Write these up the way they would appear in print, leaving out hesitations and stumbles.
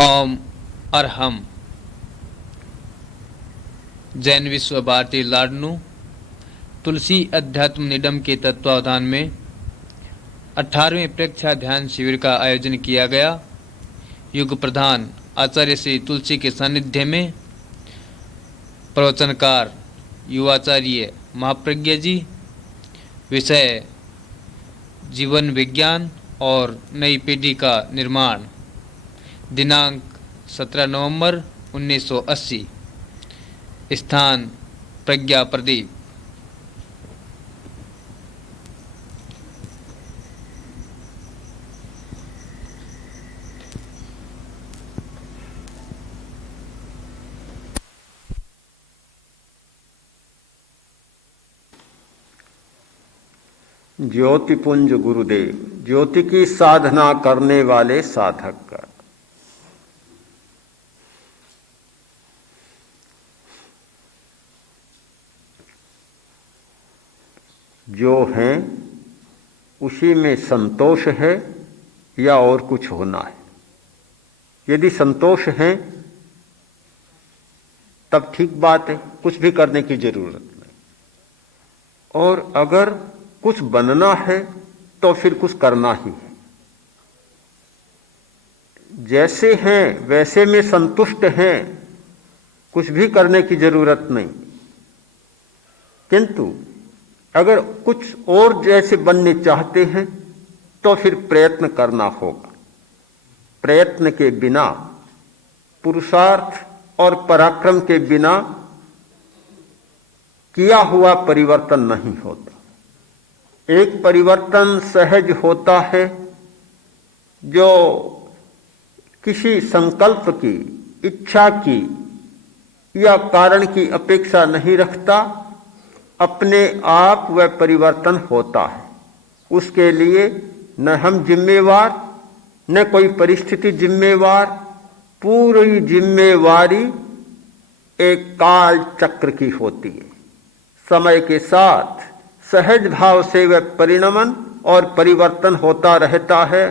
ओम अरहम। जैन विश्व भारती लाडनू तुलसी अध्यात्म निडम के तत्वावधान में 18वें प्रेक्षा ध्यान शिविर का आयोजन किया गया। युग प्रधान आचार्य श्री तुलसी के सानिध्य में प्रवचनकार युवाचार्य महाप्रज्ञा जी, विषय जीवन विज्ञान और नई पीढ़ी का निर्माण, दिनांक 17 नवंबर 1980, स्थान प्रज्ञा प्रदीप। ज्योतिपुंज गुरुदेव, ज्योति की साधना करने वाले साधक का जो है उसी में संतोष है या और कुछ होना है। यदि संतोष है तब ठीक बात है, कुछ भी करने की जरूरत नहीं। और अगर कुछ बनना है तो फिर कुछ करना ही है। जैसे हैं वैसे में संतुष्ट हैं, कुछ भी करने की जरूरत नहीं। किंतु अगर कुछ और जैसे बनने चाहते हैं तो फिर प्रयत्न करना होगा। प्रयत्न के बिना, पुरुषार्थ और पराक्रम के बिना किया हुआ परिवर्तन नहीं होता। एक परिवर्तन सहज होता है जो किसी संकल्प की, इच्छा की या कारण की अपेक्षा नहीं रखता। अपने आप वह परिवर्तन होता है। उसके लिए न हम जिम्मेवार, न कोई परिस्थिति जिम्मेवार। पूरी जिम्मेवारी एक काल चक्र की होती है। समय के साथ सहज भाव से वह परिणमन और परिवर्तन होता रहता है।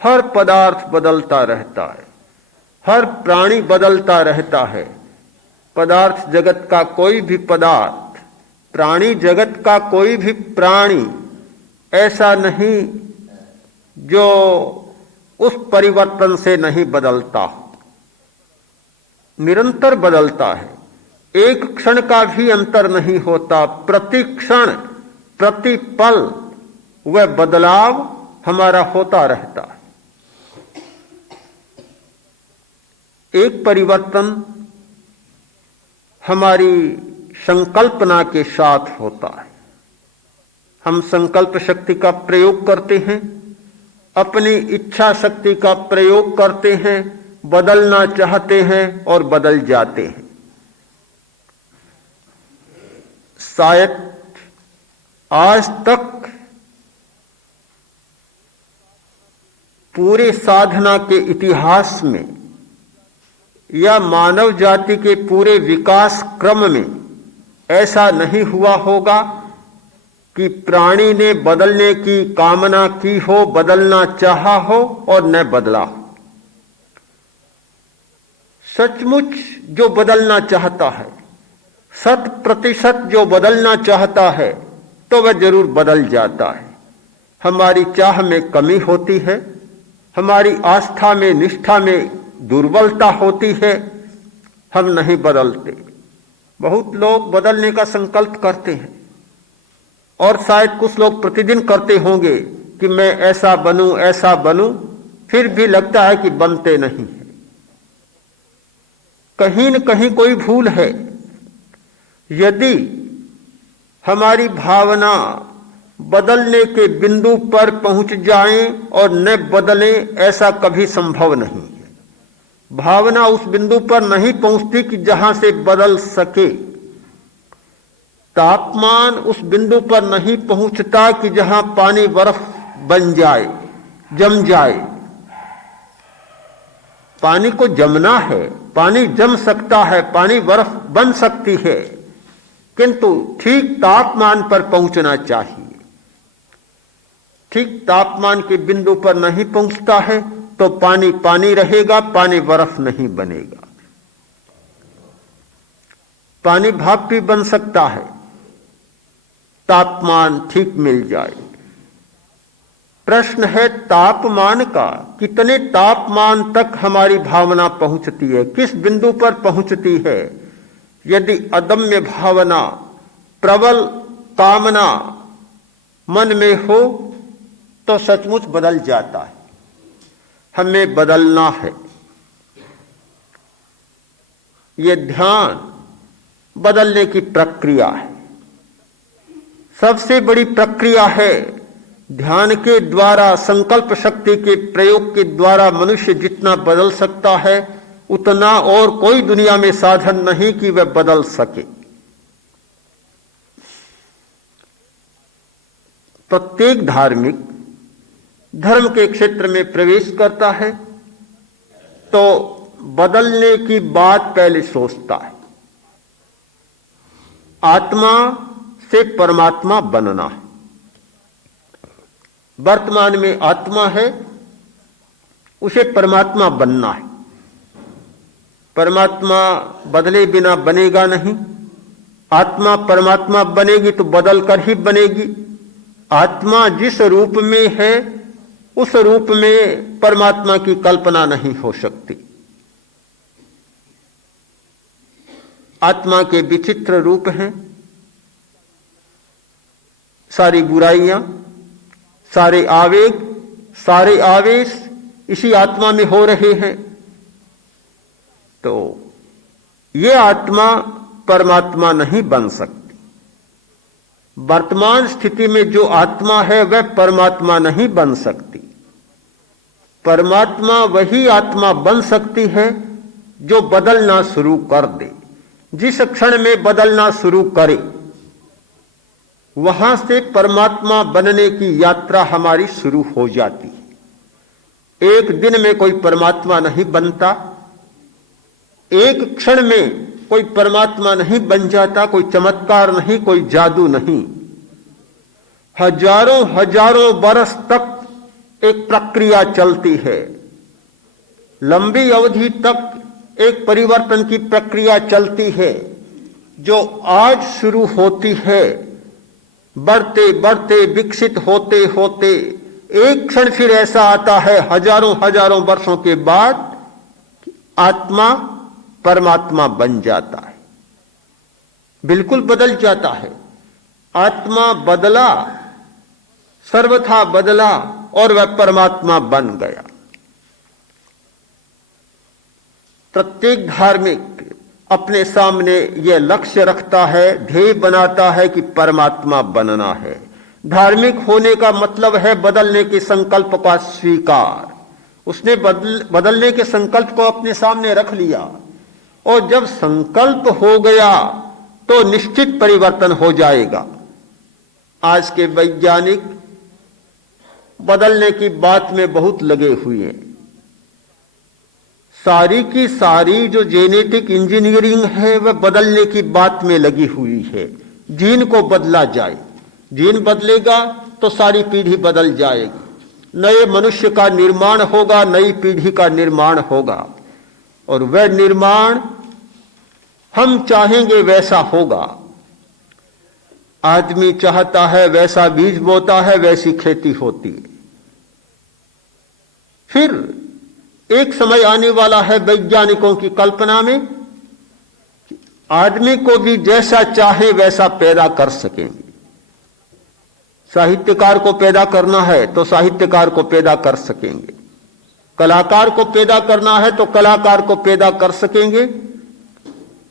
हर पदार्थ बदलता रहता है, हर प्राणी बदलता रहता है। पदार्थ जगत का कोई भी पदार्थ, प्राणी जगत का कोई भी प्राणी ऐसा नहीं जो उस परिवर्तन से नहीं बदलता हो, निरंतर बदलता है। एक क्षण का भी अंतर नहीं होता। प्रति क्षण, प्रति पल वह बदलाव हमारा होता रहता है। एक परिवर्तन हमारी संकल्पना के साथ होता है। हम संकल्प शक्ति का प्रयोग करते हैं, अपनी इच्छा शक्ति का प्रयोग करते हैं, बदलना चाहते हैं और बदल जाते हैं। शायद आज तक पूरे साधना के इतिहास में या मानव जाति के पूरे विकास क्रम में ऐसा नहीं हुआ होगा कि प्राणी ने बदलने की कामना की हो, बदलना चाहा हो और न बदला हो। सचमुच जो बदलना चाहता है, 100% जो बदलना चाहता है, तो वह जरूर बदल जाता है। हमारी चाह में कमी होती है, हमारी आस्था में, निष्ठा में दुर्बलता होती है, हम नहीं बदलते। बहुत लोग बदलने का संकल्प करते हैं और शायद कुछ लोग प्रतिदिन करते होंगे कि मैं ऐसा बनूं, ऐसा बनूं, फिर भी लगता है कि बनते नहीं है। कहीं न कहीं कोई भूल है। यदि हमारी भावना बदलने के बिंदु पर पहुंच जाए और न बदले, ऐसा कभी संभव नहीं है। भावना उस बिंदु पर नहीं पहुंचती कि जहां से बदल सके। तापमान उस बिंदु पर नहीं पहुंचता कि जहां पानी बर्फ बन जाए, जम जाए। पानी को जमना है, पानी जम सकता है, पानी बर्फ बन सकती है, किंतु ठीक तापमान पर पहुंचना चाहिए। ठीक तापमान के बिंदु पर नहीं पहुंचता है तो पानी पानी रहेगा, पानी बर्फ नहीं बनेगा। पानी भाप भी बन सकता है, तापमान ठीक मिल जाए। प्रश्न है तापमान का, कितने तापमान तक हमारी भावना पहुंचती है, किस बिंदु पर पहुंचती है। यदि अदम्य भावना, प्रबल कामना मन में हो तो सचमुच बदल जाता है। हमें बदलना है। ये ध्यान बदलने की प्रक्रिया है, सबसे बड़ी प्रक्रिया है। ध्यान के द्वारा, संकल्प शक्ति के प्रयोग के द्वारा मनुष्य जितना बदल सकता है उतना और कोई दुनिया में साधन नहीं कि वह बदल सके। प्रत्येक धार्मिक धर्म के क्षेत्र में प्रवेश करता है तो बदलने की बात पहले सोचता है। आत्मा से परमात्मा बनना है। वर्तमान में आत्मा है, उसे परमात्मा बनना है। परमात्मा बदले बिना बनेगा नहीं। आत्मा परमात्मा बनेगी तो बदल कर ही बनेगी। आत्मा जिस रूप में है उस रूप में परमात्मा की कल्पना नहीं हो सकती। आत्मा के विचित्र रूप हैं, सारी बुराइयां, सारे आवेग, सारे आवेश इसी आत्मा में हो रहे हैं। तो ये आत्मा परमात्मा नहीं बन सकती। वर्तमान स्थिति में जो आत्मा है वह परमात्मा नहीं बन सकती। परमात्मा वही आत्मा बन सकती है जो बदलना शुरू कर दे। जिस क्षण में बदलना शुरू करे वहां से परमात्मा बनने की यात्रा हमारी शुरू हो जाती है। एक दिन में कोई परमात्मा नहीं बनता, एक क्षण में कोई परमात्मा नहीं बन जाता, कोई चमत्कार नहीं, कोई जादू नहीं। हजारों हजारों बरस तक एक प्रक्रिया चलती है। लंबी अवधि तक एक परिवर्तन की प्रक्रिया चलती है जो आज शुरू होती है। बढ़ते बढ़ते विकसित होते होते एक क्षण फिर ऐसा आता है हजारों हजारों वर्षों के बाद आत्मा परमात्मा बन जाता है, बिल्कुल बदल जाता है। आत्मा बदला, सर्वथा बदला और वह परमात्मा बन गया। प्रत्येक धार्मिक अपने सामने यह लक्ष्य रखता है, ध्येय बनाता है कि परमात्मा बनना है। धार्मिक होने का मतलब है बदलने के संकल्प का स्वीकार। उसने बदलने के संकल्प को अपने सामने रख लिया और जब संकल्प हो गया तो निश्चित परिवर्तन हो जाएगा। आज के वैज्ञानिक बदलने की बात में बहुत लगे हुए हैं। सारी की सारी जो जेनेटिक इंजीनियरिंग है वह बदलने की बात में लगी हुई है। जीन को बदला जाए, जीन बदलेगा तो सारी पीढ़ी बदल जाएगी, नए मनुष्य का निर्माण होगा, नई पीढ़ी का निर्माण होगा और वह निर्माण हम चाहेंगे वैसा होगा। आदमी चाहता है वैसा बीज बोता है, वैसी खेती होती है। फिर एक समय आने वाला है वैज्ञानिकों की कल्पना में कि आदमी को भी जैसा चाहे वैसा पैदा कर सकेंगे। साहित्यकार को पैदा करना है तो साहित्यकार को पैदा कर सकेंगे, कलाकार को पैदा करना है तो कलाकार को पैदा कर सकेंगे,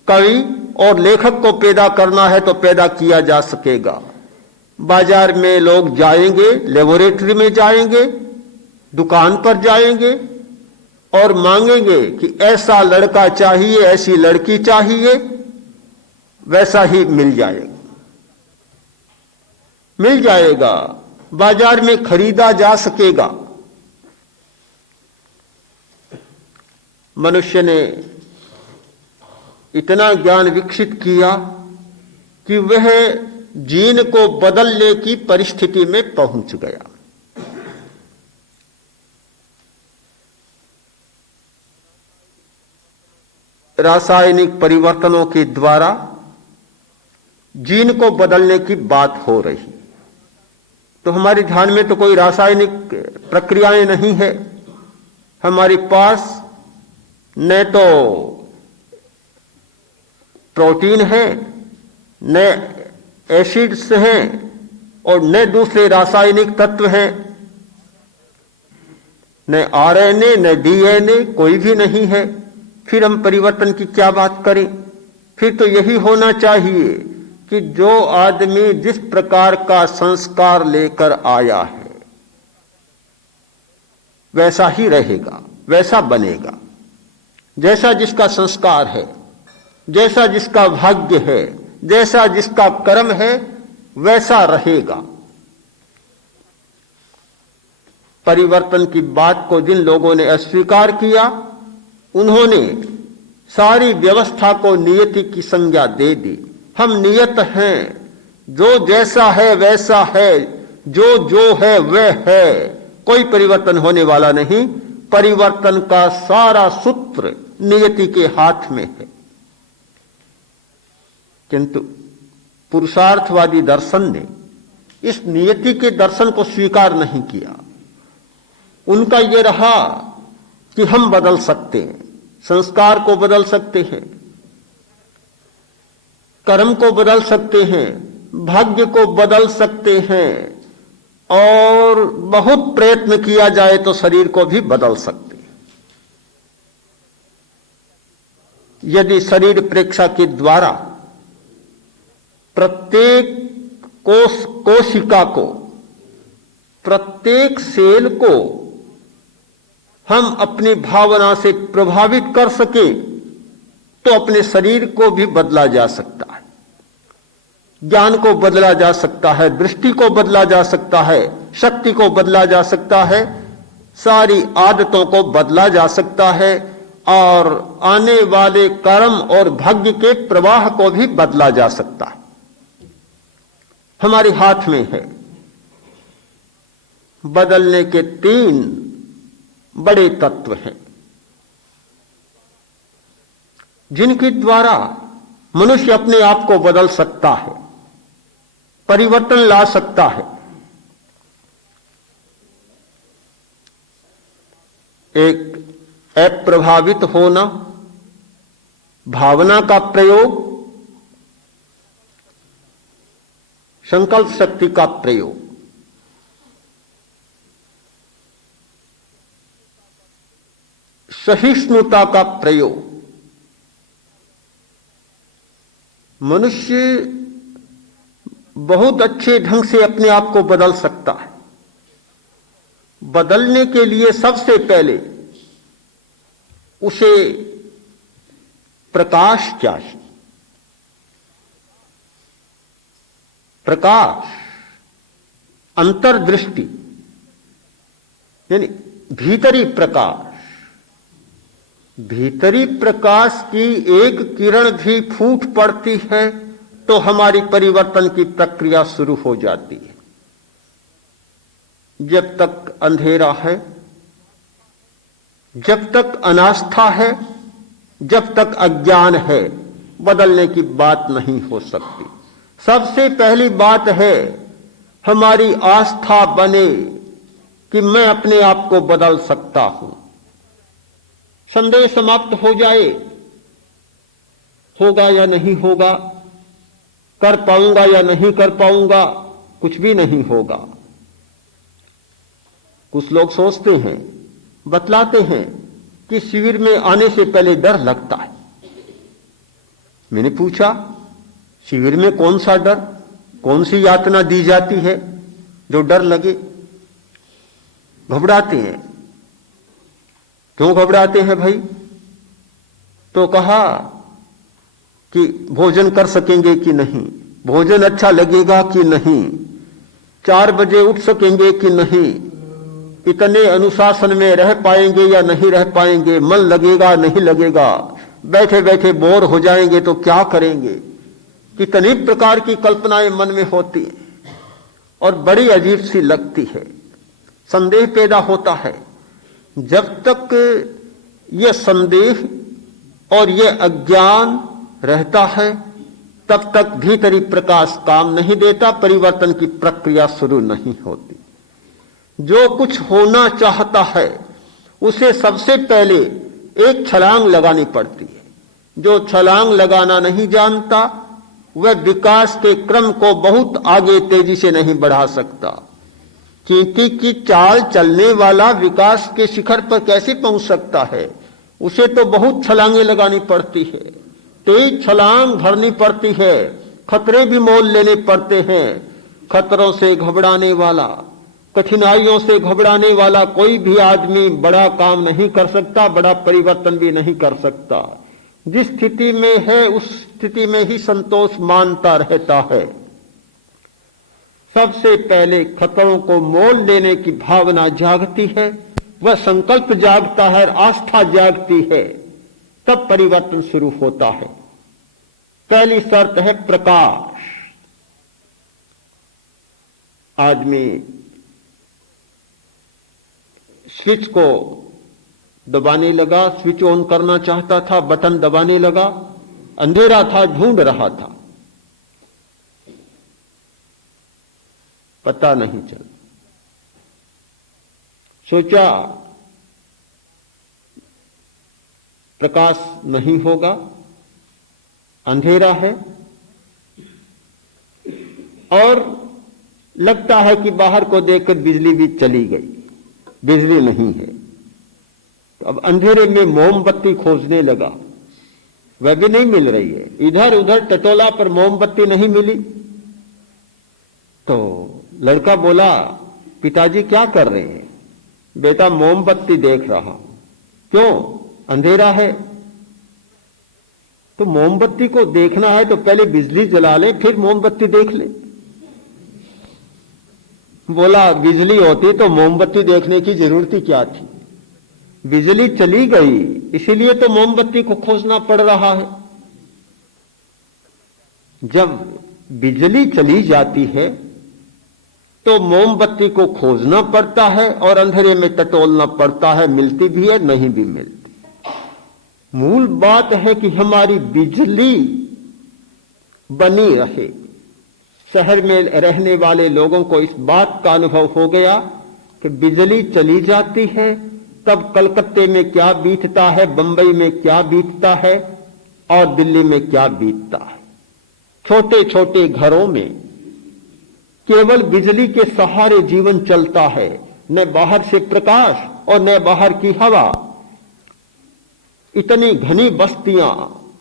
कवि और लेखक को पैदा करना है तो पैदा किया जा सकेगा। बाजार में लोग जाएंगे, लेबोरेटरी में जाएंगे, दुकान पर जाएंगे और मांगेंगे कि ऐसा लड़का चाहिए, ऐसी लड़की चाहिए, वैसा ही मिल जाएगा, मिल जाएगा, बाजार में खरीदा जा सकेगा। मनुष्य ने इतना ज्ञान विकसित किया कि वह जीन को बदलने की परिस्थिति में पहुंच गया। रासायनिक परिवर्तनों के द्वारा जीन को बदलने की बात हो रही, तो हमारे ध्यान में तो कोई रासायनिक प्रक्रियाएं नहीं है। हमारे पास न तो प्रोटीन है, न एसिड्स हैं और न दूसरे रासायनिक तत्व हैं, न आरएनए न डीएनए, कोई भी नहीं है। फिर हम परिवर्तन की क्या बात करें? फिर तो यही होना चाहिए कि जो आदमी जिस प्रकार का संस्कार लेकर आया है वैसा ही रहेगा, वैसा बनेगा। जैसा जिसका संस्कार है, जैसा जिसका भाग्य है, जैसा जिसका कर्म है, वैसा रहेगा। परिवर्तन की बात को जिन लोगों ने अस्वीकार किया, उन्होंने सारी व्यवस्था को नियति की संज्ञा दे दी। हम नियत हैं, जो जैसा है वैसा है, जो जो है वह है, कोई परिवर्तन होने वाला नहीं। परिवर्तन का सारा सूत्र नियति के हाथ में है। किंतु पुरुषार्थवादी दर्शन ने इस नियति के दर्शन को स्वीकार नहीं किया। उनका यह रहा कि हम बदल सकते हैं, संस्कार को बदल सकते हैं, कर्म को बदल सकते हैं, भाग्य को बदल सकते हैं, और बहुत प्रयत्न किया जाए तो शरीर को भी बदल सकते हैं। यदि शरीर प्रेक्षा के द्वारा प्रत्येक कोशिका को, प्रत्येक सेल को हम अपनी भावना से प्रभावित कर सके तो अपने शरीर को भी बदला जा सकता है, ज्ञान को बदला जा सकता है, दृष्टि को बदला जा सकता है, शक्ति को बदला जा सकता है, सारी आदतों को बदला जा सकता है, और आने वाले कर्म और भाग्य के प्रवाह को भी बदला जा सकता है। हमारे हाथ में है। बदलने के 3 बड़े तत्व हैं जिनके द्वारा मनुष्य अपने आप को बदल सकता है, परिवर्तन ला सकता है। एक अप्रभावित होना, भावना का प्रयोग, संकल्प शक्ति का प्रयोग। सहिष्णुता का प्रयोग। मनुष्य बहुत अच्छे ढंग से अपने आप को बदल सकता है। बदलने के लिए सबसे पहले उसे प्रकाश चाहिए। प्रकाश, अंतर्दृष्टि, यानी भीतरी प्रकाश। भीतरी प्रकाश की एक किरण भी फूट पड़ती है तो हमारी परिवर्तन की प्रक्रिया शुरू हो जाती है। जब तक अंधेरा है, जब तक अनास्था है, जब तक अज्ञान है, बदलने की बात नहीं हो सकती। सबसे पहली बात है हमारी आस्था बने कि मैं अपने आप को बदल सकता हूं। संदेह समाप्त हो जाए, होगा या नहीं होगा, कर पाऊंगा या नहीं कर पाऊंगा, कुछ भी नहीं होगा। कुछ लोग सोचते हैं, बतलाते हैं कि शिविर में आने से पहले डर लगता है। मैंने पूछा, शिविर में कौन सा डर, कौन सी यातना दी जाती है जो डर लगे? घबराते हैं। क्यों घबराते हैं भाई? तो कहा कि भोजन कर सकेंगे कि नहीं, भोजन अच्छा लगेगा कि नहीं, 4 बजे उठ सकेंगे कि नहीं, इतने अनुशासन में रह पाएंगे या नहीं रह पाएंगे, मन लगेगा नहीं लगेगा, बैठे बैठे बोर हो जाएंगे तो क्या करेंगे। कितनी प्रकार की कल्पनाएं मन में होती हैं और बड़ी अजीब सी लगती है। संदेह पैदा होता है। जब तक यह संदेह और ये अज्ञान रहता है, तब तक भीतरी प्रकाश काम नहीं देता, परिवर्तन की प्रक्रिया शुरू नहीं होती। जो कुछ होना चाहता है उसे सबसे पहले एक छलांग लगानी पड़ती है। जो छलांग लगाना नहीं जानता वह विकास के क्रम को बहुत आगे तेजी से नहीं बढ़ा सकता। चींटी की चाल चलने वाला विकास के शिखर पर कैसे पहुंच सकता है? उसे तो बहुत छलांगे लगानी पड़ती है, तेज छलांग भरनी पड़ती है, खतरे भी मोल लेने पड़ते हैं। खतरों से घबराने वाला, कठिनाइयों से घबराने वाला कोई भी आदमी बड़ा काम नहीं कर सकता, बड़ा परिवर्तन भी नहीं कर सकता। जिस स्थिति में है उस स्थिति में ही संतोष मानता रहता है। सबसे पहले खतरों को मोल लेने की भावना जागती है, वह संकल्प जागता है, आस्था जागती है, तब परिवर्तन शुरू होता है। पहली शर्त है प्रकाश। आदमी स्विच को दबाने लगा, स्विच ऑन करना चाहता था, बटन दबाने लगा, अंधेरा था, ढूंढ रहा था, पता नहीं चला। सोचा प्रकाश नहीं होगा, अंधेरा है, और लगता है कि बाहर को देखकर बिजली भी चली गई, बिजली नहीं है। तो अब अंधेरे में मोमबत्ती खोजने लगा, वह भी नहीं मिल रही है। इधर उधर टटोला पर मोमबत्ती नहीं मिली। तो लड़का बोला, पिताजी क्या कर रहे हैं? बेटा मोमबत्ती देख रहा हूं। क्यों? अंधेरा है। तो मोमबत्ती को देखना है तो पहले बिजली जला ले, फिर मोमबत्ती देख ले। बोला बिजली होती तो मोमबत्ती देखने की जरूरत ही क्या थी? बिजली चली गई, इसीलिए तो मोमबत्ती को खोजना पड़ रहा है। जब बिजली चली जाती है तो मोमबत्ती को खोजना पड़ता है और अंधेरे में टटोलना पड़ता है, मिलती भी है, नहीं भी मिलती। मूल बात है कि हमारी बिजली बनी रहे। शहर में रहने वाले लोगों को इस बात का अनुभव हो गया कि बिजली चली जाती है तब कलकत्ते में क्या बीतता है, बंबई में क्या बीतता है और दिल्ली में क्या बीतता है। छोटे छोटे घरों में केवल बिजली के सहारे जीवन चलता है, न बाहर से प्रकाश और न बाहर की हवा। इतनी घनी बस्तियां,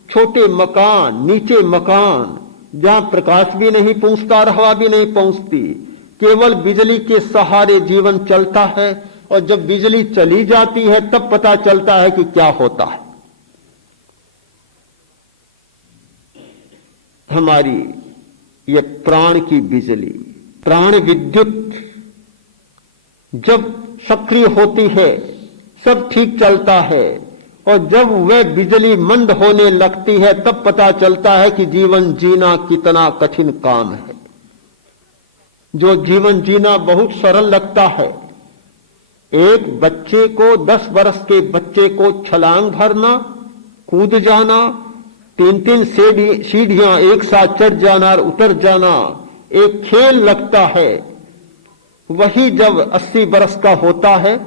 छोटे मकान, नीचे मकान, जहां प्रकाश भी नहीं पहुंचता और हवा भी नहीं पहुंचती, केवल बिजली के सहारे जीवन चलता है। और जब बिजली चली जाती है तब पता चलता है कि क्या होता है। हमारी ये प्राण की बिजली, प्राण विद्युत जब सक्रिय होती है सब ठीक चलता है, और जब वह बिजली मंद होने लगती है तब पता चलता है कि जीवन जीना कितना कठिन काम है। जो जीवन जीना बहुत सरल लगता है, एक बच्चे को, 10 वर्ष के बच्चे को छलांग भरना, कूद जाना, 3-3 सीढ़ियां एक साथ चढ़ जाना और उतर जाना एक खेल लगता है। वही जब 80 वर्ष का होता है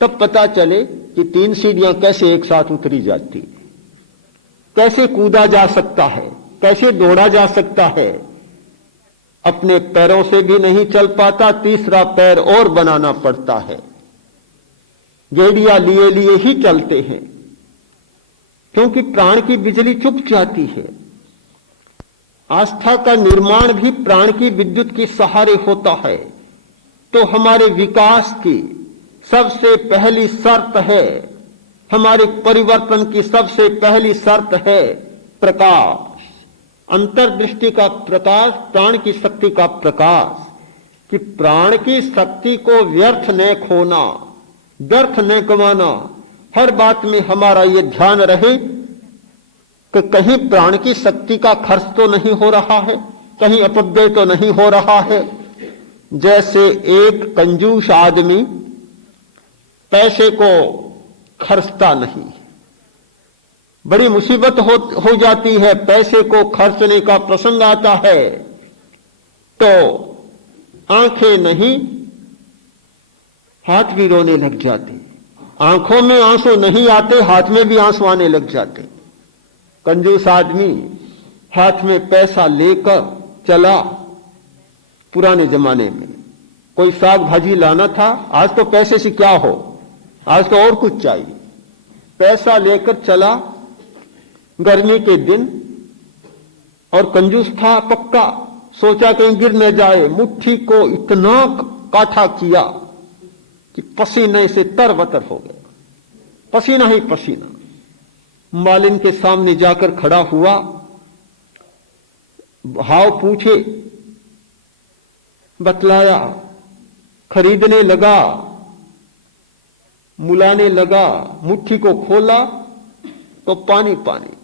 तब पता चले कि 3 सीढ़ियां कैसे एक साथ उतरी जाती, कैसे कूदा जा सकता है, कैसे दौड़ा जा सकता है। अपने पैरों से भी नहीं चल पाता, तीसरा पैर और बनाना पड़ता है। गेड़िया लिए लिए ही चलते हैं, क्योंकि प्राण की बिजली चुक जाती है। आस्था का निर्माण भी प्राण की विद्युत के सहारे होता है। तो हमारे विकास की सबसे पहली शर्त है, हमारे परिवर्तन की सबसे पहली शर्त है प्रकाश। अंतर्दृष्टि का प्रकाश, प्राण की शक्ति का प्रकाश। कि प्राण की शक्ति को व्यर्थ न खोना, व्यर्थ न गंवाना। हर बात में हमारा ये ध्यान रहे कि कहीं प्राण की शक्ति का खर्च तो नहीं हो रहा है, कहीं अपव्यय तो नहीं हो रहा है। जैसे एक कंजूस आदमी पैसे को खर्चता नहीं, बड़ी मुसीबत हो जाती है, पैसे को खर्चने का प्रसंग आता है, तो आंखें नहीं हाथ भी रोने लग जाते। आंखों में आंसू नहीं आते, हाथ में भी आंसू आने लग जाते। कंजूस आदमी हाथ में पैसा लेकर चला। पुराने जमाने में कोई साग भाजी लाना था, आज तो पैसे से क्या हो, आज तो और कुछ चाहिए। पैसा लेकर चला गर्मी के दिन, और कंजूस था पक्का, सोचा कहीं गिर न जाए। मुट्ठी को इतना काठा किया कि पसीने से तरबतर हो गया, पसीना ही पसीना। मालिन के सामने जाकर खड़ा हुआ, भाव पूछे, बतलाया, खरीदने लगा, मुलाने लगा। मुट्ठी को खोला तो पानी पानी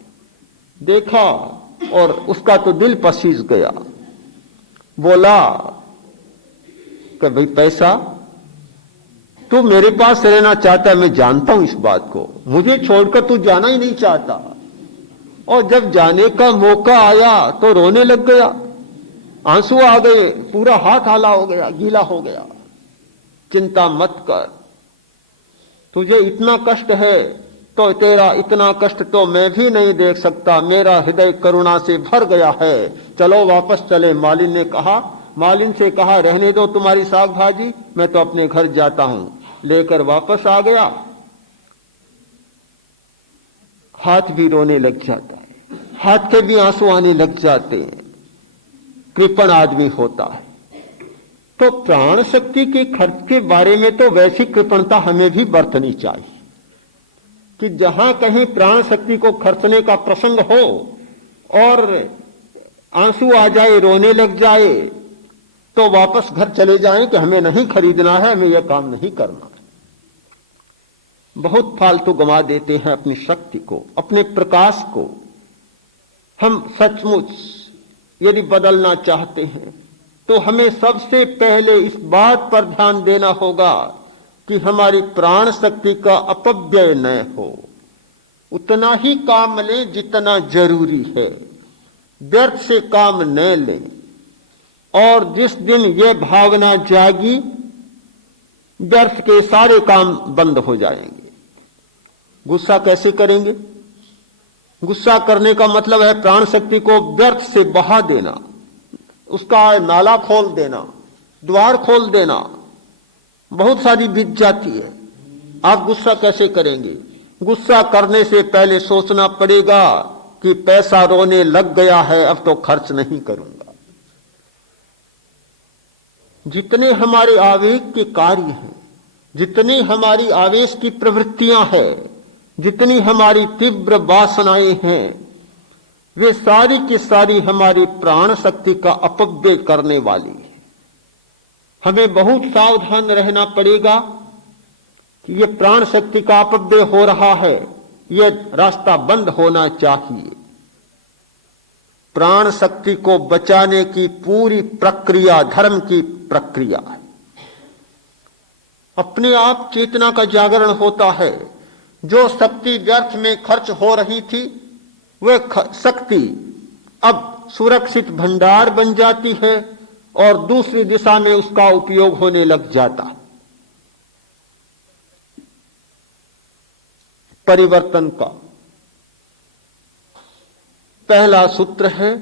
देखा, और उसका तो दिल पसीज गया। बोला कि भाई पैसा, तू मेरे पास रहना चाहता है, मैं जानता हूं इस बात को, मुझे छोड़कर तू जाना ही नहीं चाहता। और जब जाने का मौका आया तो रोने लग गया, आंसू आ गए, पूरा हाथ हाला हो गया, गीला हो गया। चिंता मत कर, तुझे इतना कष्ट है तो तेरा इतना कष्ट तो मैं भी नहीं देख सकता, मेरा हृदय करुणा से भर गया है, चलो वापस चले। मालिन से कहा रहने दो तुम्हारी साग भाजी, मैं तो अपने घर जाता हूं। लेकर वापस आ गया, हाथ भी रोने लग जाता है, हाथ के भी आंसू आने लग जाते हैं, कृपण आदमी होता है। तो प्राण शक्ति के खर्च के बारे में तो वैसी कृपणता हमें भी बरतनी चाहिए कि जहां कहीं प्राण शक्ति को खर्चने का प्रसंग हो और आंसू आ जाए, रोने लग जाए, तो वापस घर चले जाएं कि हमें नहीं खरीदना है, हमें यह काम नहीं करना है। बहुत फालतू गंवा देते हैं अपनी शक्ति को, अपने प्रकाश को। हम सचमुच यदि बदलना चाहते हैं तो हमें सबसे पहले इस बात पर ध्यान देना होगा कि हमारी प्राण शक्ति का अपव्यय न हो। उतना ही काम लें जितना जरूरी है, व्यर्थ से काम न लें। और जिस दिन ये भावना जागी, व्यर्थ के सारे काम बंद हो जाएंगे। गुस्सा कैसे करेंगे? गुस्सा करने का मतलब है प्राण शक्ति को व्यर्थ से बहा देना, उसका नाला खोल देना, द्वार खोल देना। बहुत सारी बीत जाती है। आप गुस्सा कैसे करेंगे? गुस्सा करने से पहले सोचना पड़ेगा कि पैसा रोने लग गया है, अब तो खर्च नहीं करूंगा। जितने हमारे आवेग के कार्य हैं, जितनी हमारी आवेश की प्रवृत्तियां हैं, जितनी हमारी तीव्र वासनाएं हैं, वे सारी की सारी हमारी प्राण शक्ति का अपव्यय करने वाली है। हमें बहुत सावधान रहना पड़ेगा कि ये प्राण शक्ति का अपव्यय हो रहा है, ये रास्ता बंद होना चाहिए। प्राण शक्ति को बचाने की पूरी प्रक्रिया धर्म की प्रक्रिया है। अपने आप चेतना का जागरण होता है। जो शक्ति व्यर्थ में खर्च हो रही थी, वह शक्ति अब सुरक्षित भंडार बन जाती है और दूसरी दिशा में उसका उपयोग होने लग जाता है। परिवर्तन का पहला सूत्र है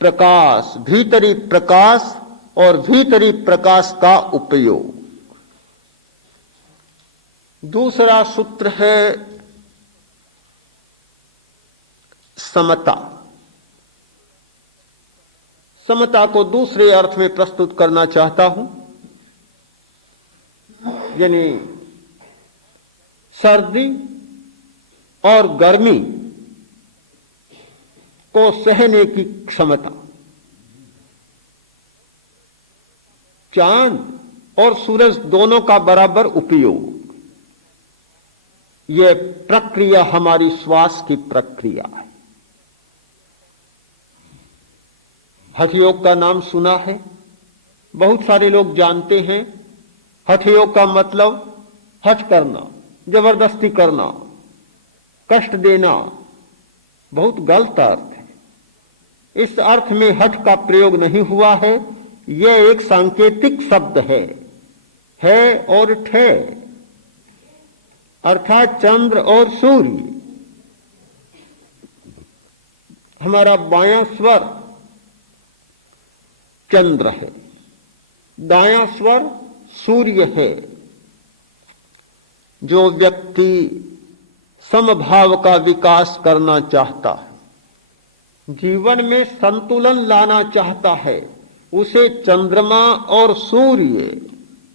प्रकाश, भीतरी प्रकाश और भीतरी प्रकाश का उपयोग। दूसरा सूत्र है समता। समता को दूसरे अर्थ में प्रस्तुत करना चाहता हूं, यानी सर्दी और गर्मी को सहने की क्षमता। चांद और सूरज दोनों का बराबर उपयोग। यह प्रक्रिया हमारी श्वास की प्रक्रिया है। हठ योग का नाम सुना है, बहुत सारे लोग जानते हैं। हठ योग का मतलब हठ करना, जबरदस्ती करना, कष्ट देना, बहुत गलत अर्थ है। इस अर्थ में हठ का प्रयोग नहीं हुआ है। यह एक सांकेतिक शब्द है और ठे, अर्थात चंद्र और सूर्य। हमारा बायां स्वर चंद्र है, दायां स्वर सूर्य है। जो व्यक्ति समभाव का विकास करना चाहता है, जीवन में संतुलन लाना चाहता है, उसे चंद्रमा और सूर्य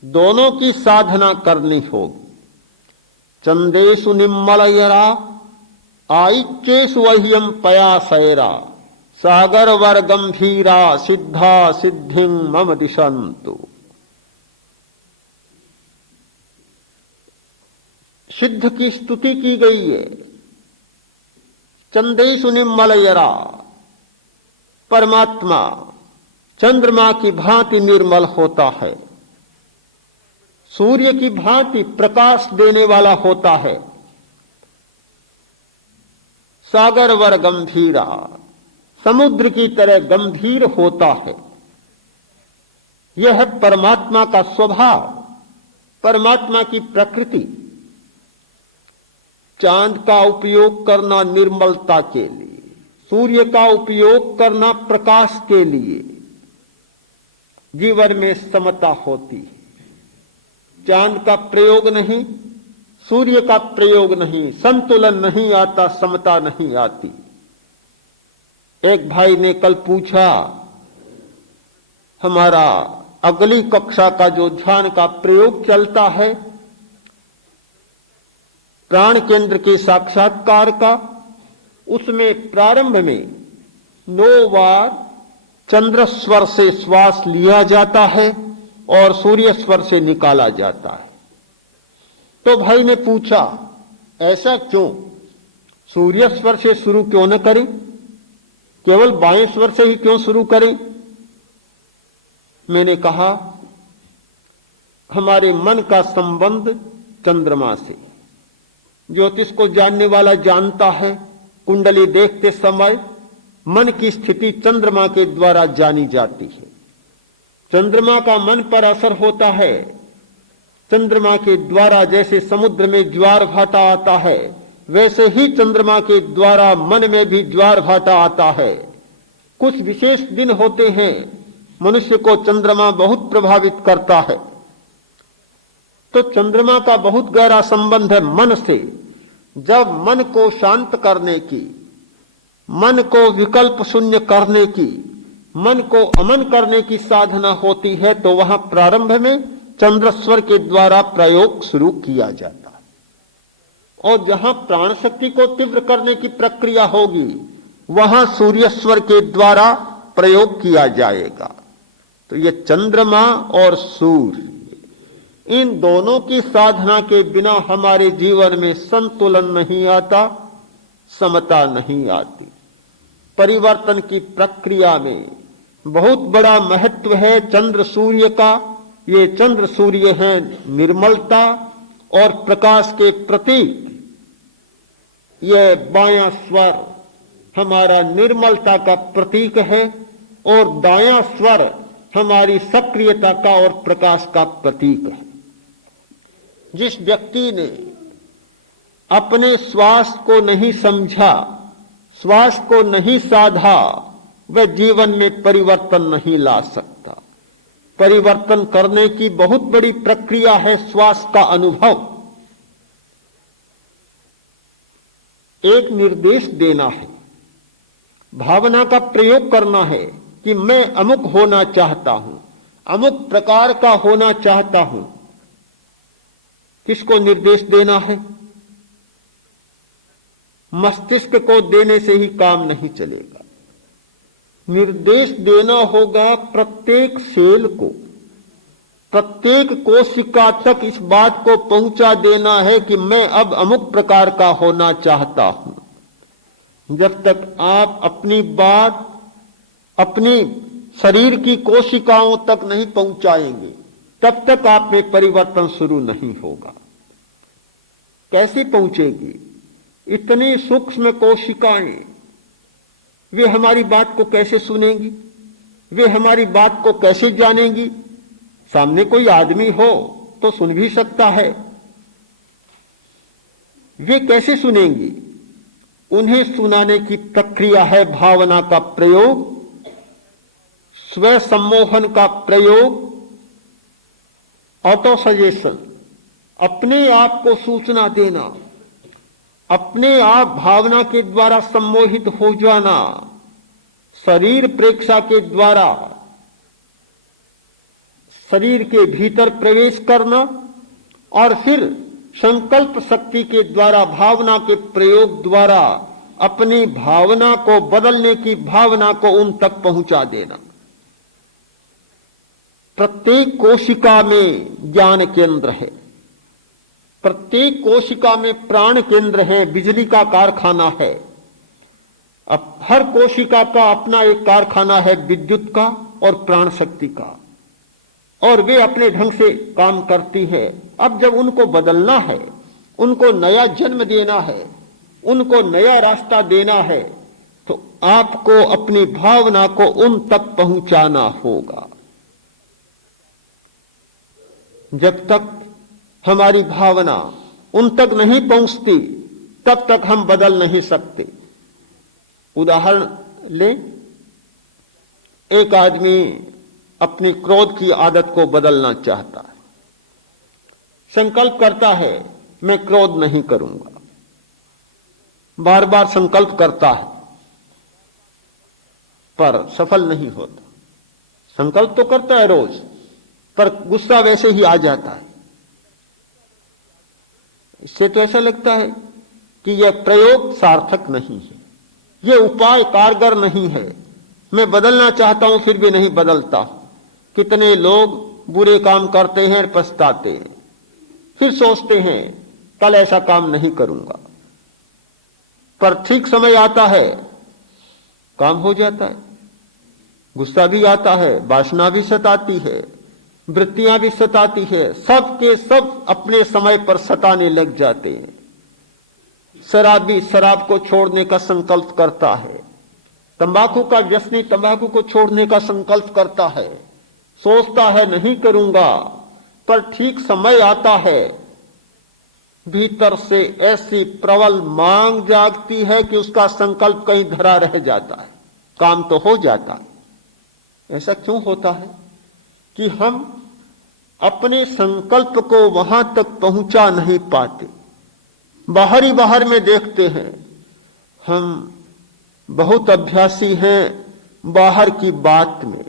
दोनों की साधना करनी होगी। चंदेषु निम्मलयरा आइच्चेषु वह्यम पयासैरा सागर वर गंभीरा सिद्धा सिद्धिं मम दिशन्तु। सिद्ध की स्तुति की गई है। चंदेषु निम्मलयरा, परमात्मा चंद्रमा की भांति निर्मल होता है, सूर्य की भांति प्रकाश देने वाला होता है। सागर वर गंभीरा, समुद्र की तरह गंभीर होता है। यह है परमात्मा का स्वभाव, परमात्मा की प्रकृति। चांद का उपयोग करना निर्मलता के लिए, सूर्य का उपयोग करना प्रकाश के लिए। जीवन में समता होती है। चांद का प्रयोग नहीं, सूर्य का प्रयोग नहीं, संतुलन नहीं आता, समता नहीं आती। एक भाई ने कल पूछा, हमारा अगली कक्षा का जो ध्यान का प्रयोग चलता है, प्राण केंद्र के साक्षात्कार का, उसमें प्रारंभ में 9 बार चंद्र स्वर से श्वास लिया जाता है और सूर्य स्वर से निकाला जाता है। तो भाई ने पूछा, ऐसा क्यों? सूर्य स्वर से शुरू क्यों न करें? केवल बाएं स्वर से ही क्यों शुरू करें? मैंने कहा, हमारे मन का संबंध चंद्रमा से। ज्योतिष को जानने वाला जानता है, कुंडली देखते समय मन की स्थिति चंद्रमा के द्वारा जानी जाती है। चंद्रमा का मन पर असर होता है। चंद्रमा के द्वारा जैसे समुद्र में ज्वार भाटा आता है, वैसे ही चंद्रमा के द्वारा मन में भी ज्वार भाटा आता है। कुछ विशेष दिन होते हैं, मनुष्य को चंद्रमा बहुत प्रभावित करता है। तो चंद्रमा का बहुत गहरा संबंध है मन से। जब मन को शांत करने की, मन को विकल्प शून्य करने की, मन को अमन करने की साधना होती है, तो वहां प्रारंभ में चंद्रस्वर के द्वारा प्रयोग शुरू किया जाता है। और जहां प्राण शक्ति को तीव्र करने की प्रक्रिया होगी, वहां सूर्यस्वर के द्वारा प्रयोग किया जाएगा। तो ये चंद्रमा और सूर्य, इन दोनों की साधना के बिना हमारे जीवन में संतुलन नहीं आता, समता नहीं आती। परिवर्तन की प्रक्रिया में बहुत बड़ा महत्व है चंद्र सूर्य का। ये चंद्र सूर्य हैं निर्मलता और प्रकाश के प्रतीक। यह बायां स्वर हमारा निर्मलता का प्रतीक है और दायां स्वर हमारी सक्रियता का और प्रकाश का प्रतीक है। जिस व्यक्ति ने अपने श्वास को नहीं समझा, श्वास को नहीं साधा, वह जीवन में परिवर्तन नहीं ला सकता। परिवर्तन करने की बहुत बड़ी प्रक्रिया है श्वास का अनुभव। एक निर्देश देना है, भावना का प्रयोग करना है कि मैं अमुक होना चाहता हूं, अमुक प्रकार का होना चाहता हूं। किसको निर्देश देना है? मस्तिष्क को देने से ही काम नहीं चलेगा। निर्देश देना होगा प्रत्येक सेल को, प्रत्येक कोशिका तक इस बात को पहुंचा देना है कि मैं अब अमुक प्रकार का होना चाहता हूं। जब तक आप अपनी बात अपनी शरीर की कोशिकाओं तक नहीं पहुंचाएंगे, तब तक आप में परिवर्तन शुरू नहीं होगा। कैसे पहुंचेगी? इतनी सूक्ष्म कोशिकाएं वे हमारी बात को कैसे सुनेंगी, वे हमारी बात को कैसे जानेंगी। सामने कोई आदमी हो तो सुन भी सकता है, वे कैसे सुनेंगी। उन्हें सुनाने की प्रक्रिया है भावना का प्रयोग, स्व सम्मोहन का प्रयोग, ऑटो सजेशन, अपने आप को सूचना देना, अपने आप भावना के द्वारा सम्मोहित हो जाना, शरीर प्रेक्षा के द्वारा शरीर के भीतर प्रवेश करना और फिर संकल्प शक्ति के द्वारा भावना के प्रयोग द्वारा अपनी भावना को बदलने की भावना को उन तक पहुंचा देना। प्रत्येक कोशिका में ज्ञान केंद्र है, प्रत्येक कोशिका में प्राण केंद्र है, बिजली का कारखाना है। अब हर कोशिका का अपना एक कारखाना है विद्युत का और प्राण शक्ति का, और वे अपने ढंग से काम करती है। अब जब उनको बदलना है, उनको नया जन्म देना है, उनको नया रास्ता देना है, तो आपको अपनी भावना को उन तक पहुंचाना होगा। जब तक हमारी भावना उन तक नहीं पहुंचती तब तक हम बदल नहीं सकते। उदाहरण लें, एक आदमी अपनी क्रोध की आदत को बदलना चाहता है, संकल्प करता है मैं क्रोध नहीं करूंगा, बार बार संकल्प करता है पर सफल नहीं होता। संकल्प तो करता है रोज, पर गुस्सा वैसे ही आ जाता है। इससे तो ऐसा लगता है कि यह प्रयोग सार्थक नहीं है, यह उपाय कारगर नहीं है, मैं बदलना चाहता हूं फिर भी नहीं बदलता। कितने लोग बुरे काम करते हैं, पछताते हैं, फिर सोचते हैं कल ऐसा काम नहीं करूंगा, पर ठीक समय आता है काम हो जाता है। गुस्सा भी आता है, वासना भी सताती है, वृत्तियां भी सताती है, सब के सब अपने समय पर सताने लग जाते हैं। शराबी शराब को छोड़ने का संकल्प करता है, तंबाकू का व्यसनी तंबाकू को छोड़ने का संकल्प करता है, सोचता है नहीं करूंगा, पर ठीक समय आता है, भीतर से ऐसी प्रबल मांग जागती है कि उसका संकल्प कहीं धरा रह जाता है, काम तो हो जाता है। ऐसा क्यों होता है कि हम अपने संकल्प को वहां तक पहुंचा नहीं पाते। बाहर ही बाहर में देखते हैं, हम बहुत अभ्यासी हैं बाहर की बात में,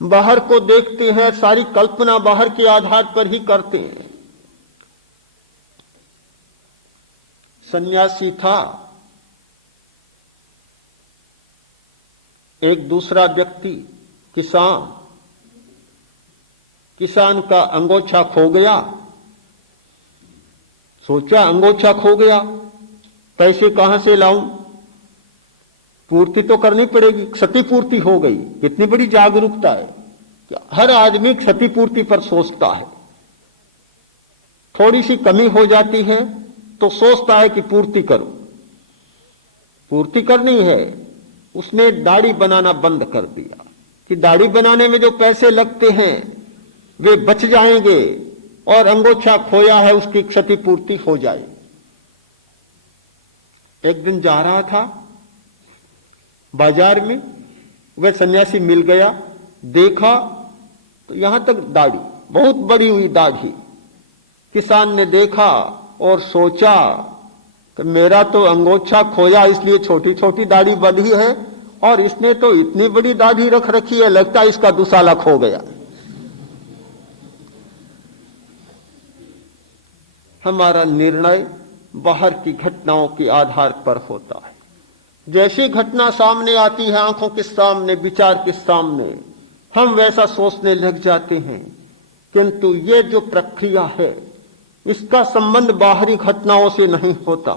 बाहर को देखते हैं, सारी कल्पना बाहर के आधार पर ही करते हैं। सन्यासी था, एक दूसरा व्यक्ति किसान का अंगोछा खो गया। सोचा अंगोछा खो गया, पैसे कहां से लाऊं, पूर्ति तो करनी पड़ेगी। क्षतिपूर्ति हो गई। कितनी बड़ी जागरूकता है कि हर आदमी क्षतिपूर्ति पर सोचता है। थोड़ी सी कमी हो जाती है तो सोचता है कि पूर्ति करो, पूर्ति करनी है। उसने दाढ़ी बनाना बंद कर दिया कि दाढ़ी बनाने में जो पैसे लगते हैं वे बच जाएंगे और अंगोछा खोया है उसकी क्षतिपूर्ति हो जाए। एक दिन जा रहा था बाजार में, वह सन्यासी मिल गया, देखा तो यहां तक दाढ़ी, बहुत बड़ी हुई दाढ़ी। किसान ने देखा और सोचा कि मेरा तो अंगोछा खोया इसलिए छोटी छोटी दाढ़ी बंधी है, और इसने तो इतनी बड़ी दाढ़ी रख रखी है, लगता है इसका दुसाला खो गया। हमारा निर्णय बाहर की घटनाओं के आधार पर होता है। जैसी घटना सामने आती है, आंखों के सामने, विचार के सामने, हम वैसा सोचने लग जाते हैं। किंतु ये जो प्रक्रिया है इसका संबंध बाहरी घटनाओं से नहीं होता।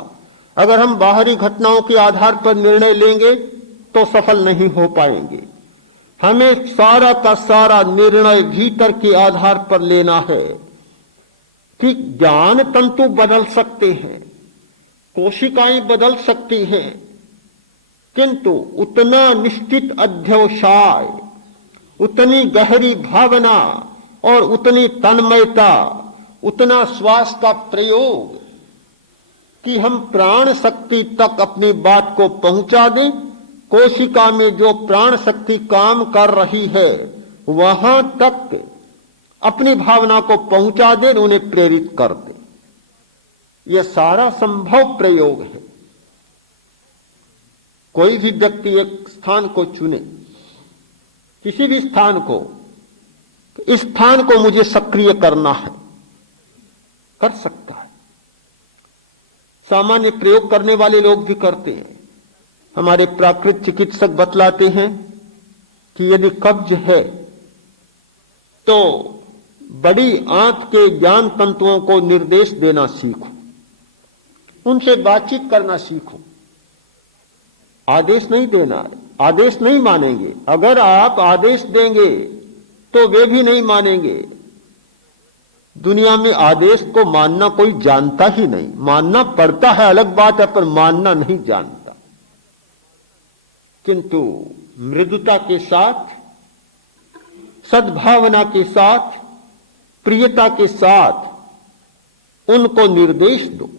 अगर हम बाहरी घटनाओं के आधार पर निर्णय लेंगे तो सफल नहीं हो पाएंगे। हमें सारा का सारा निर्णय भीतर के आधार पर लेना है कि ज्ञान तंतु बदल सकते हैं, कोशिकाएं बदल सकती हैं, किंतु उतना निश्चित अध्यवसाय, उतनी गहरी भावना और उतनी तन्मयता, उतना श्वास का प्रयोग कि हम प्राण शक्ति तक अपनी बात को पहुंचा दें। कोशिका में जो प्राण शक्ति काम कर रही है वहां तक अपनी भावना को पहुंचा दे, उन्हें प्रेरित कर दे। यह सारा संभव प्रयोग है। कोई भी व्यक्ति एक स्थान को चुने, किसी भी स्थान को, इस स्थान को मुझे सक्रिय करना है, कर सकता है। सामान्य प्रयोग करने वाले लोग भी करते हैं। हमारे प्राकृत चिकित्सक बतलाते हैं कि यदि कब्ज है तो बड़ी आंत के ज्ञान तंतुओं को निर्देश देना सीखो, उनसे बातचीत करना सीखो। आदेश नहीं देना, आदेश नहीं मानेंगे। अगर आप आदेश देंगे तो वे भी नहीं मानेंगे। दुनिया में आदेश को मानना कोई जानता ही नहीं। मानना पड़ता है अलग बात है, पर मानना नहीं जानता। किंतु मृदुता के साथ, सद्भावना के साथ, प्रियता के साथ उनको निर्देश दो,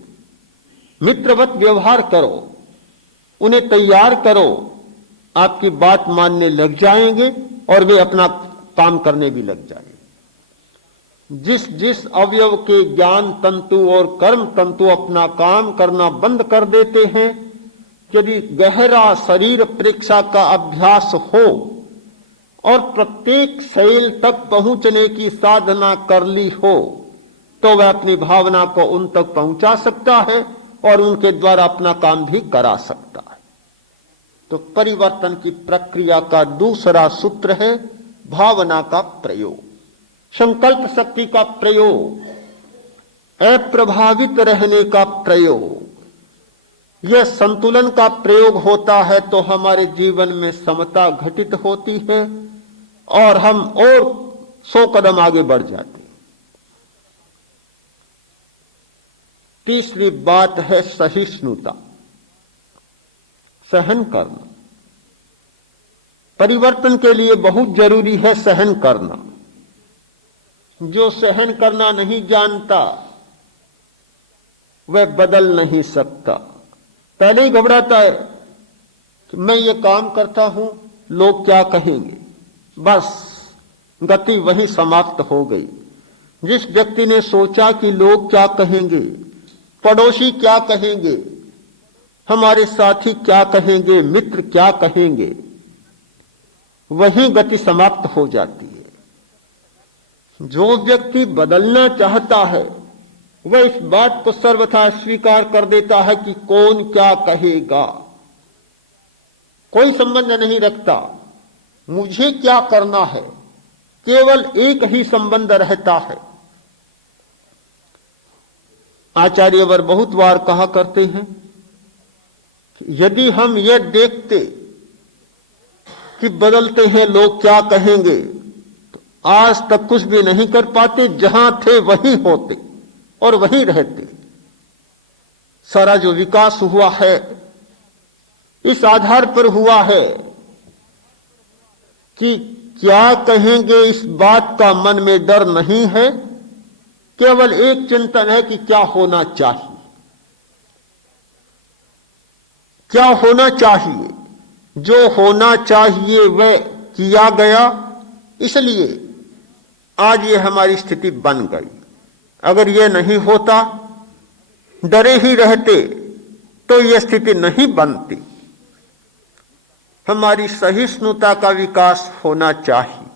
मित्रवत व्यवहार करो, उन्हें तैयार करो। आपकी बात मानने लग जाएंगे और वे अपना काम करने भी लग जाएंगे। जिस जिस अवयव के ज्ञान तंतु और कर्म तंतु अपना काम करना बंद कर देते हैं, यदि गहरा शरीर परीक्षा का अभ्यास हो और प्रत्येक शैल तक पहुंचने की साधना कर ली हो, तो वह अपनी भावना को उन तक पहुंचा सकता है और उनके द्वारा अपना काम भी करा सकता है। तो परिवर्तन की प्रक्रिया का दूसरा सूत्र है भावना का प्रयोग, संकल्प शक्ति का प्रयोग, अप्रभावित रहने का प्रयोग। यह संतुलन का प्रयोग होता है तो हमारे जीवन में समता घटित होती है और हम और 100 कदम आगे बढ़ जाते हैं। तीसरी बात है सहिष्णुता, सहन करना। परिवर्तन के लिए बहुत जरूरी है सहन करना। जो सहन करना नहीं जानता वह बदल नहीं सकता। पहले ही घबराता है कि मैं ये काम करता हूं, लोग क्या कहेंगे, बस गति वहीं समाप्त हो गई। जिस व्यक्ति ने सोचा कि लोग क्या कहेंगे, पड़ोसी क्या कहेंगे, हमारे साथी क्या कहेंगे, मित्र क्या कहेंगे, वहीं गति समाप्त हो जाती है। जो व्यक्ति बदलना चाहता है वह इस बात को सर्वथा स्वीकार कर देता है कि कौन क्या कहेगा, कोई संबंध नहीं रखता, मुझे क्या करना है, केवल एक ही संबंध रहता है। आचार्यवर बहुत बार कहा करते हैं कि यदि हम यह देखते कि बदलते हैं लोग क्या कहेंगे, तो आज तक कुछ भी नहीं कर पाते, जहां थे वहीं होते और वहीं रहते। सारा जो विकास हुआ है इस आधार पर हुआ है कि क्या कहेंगे इस बात का मन में डर नहीं है, केवल एक चिंतन है कि क्या होना चाहिए, क्या होना चाहिए। जो होना चाहिए वह किया गया, इसलिए आज ये हमारी स्थिति बन गई। अगर ये नहीं होता, डरे ही रहते, तो यह स्थिति नहीं बनती। हमारी सहिष्णुता का विकास होना चाहिए।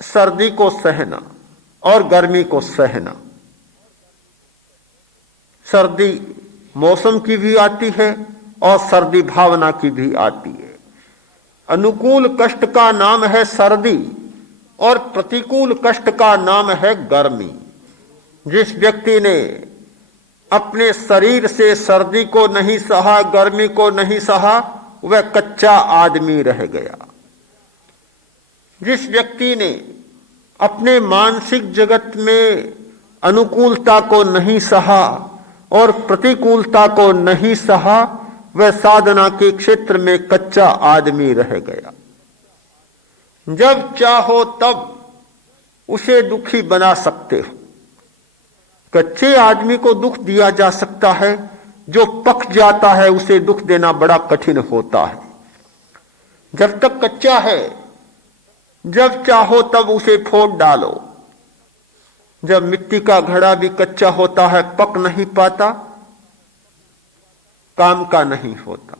सर्दी को सहना और गर्मी को सहना। सर्दी मौसम की भी आती है और सर्दी भावना की भी आती है। अनुकूल कष्ट का नाम है सर्दी और प्रतिकूल कष्ट का नाम है गर्मी। जिस व्यक्ति ने अपने शरीर से सर्दी को नहीं सहा, गर्मी को नहीं सहा, वह कच्चा आदमी रह गया। जिस व्यक्ति ने अपने मानसिक जगत में अनुकूलता को नहीं सहा और प्रतिकूलता को नहीं सहा, वह साधना के क्षेत्र में कच्चा आदमी रह गया। जब चाहो तब उसे दुखी बना सकते हो। कच्चे आदमी को दुख दिया जा सकता है, जो पक जाता है उसे दुख देना बड़ा कठिन होता है। जब तक कच्चा है, जब चाहो तब उसे फोड़ डालो। जब मिट्टी का घड़ा भी कच्चा होता है, पक नहीं पाता, काम का नहीं होता।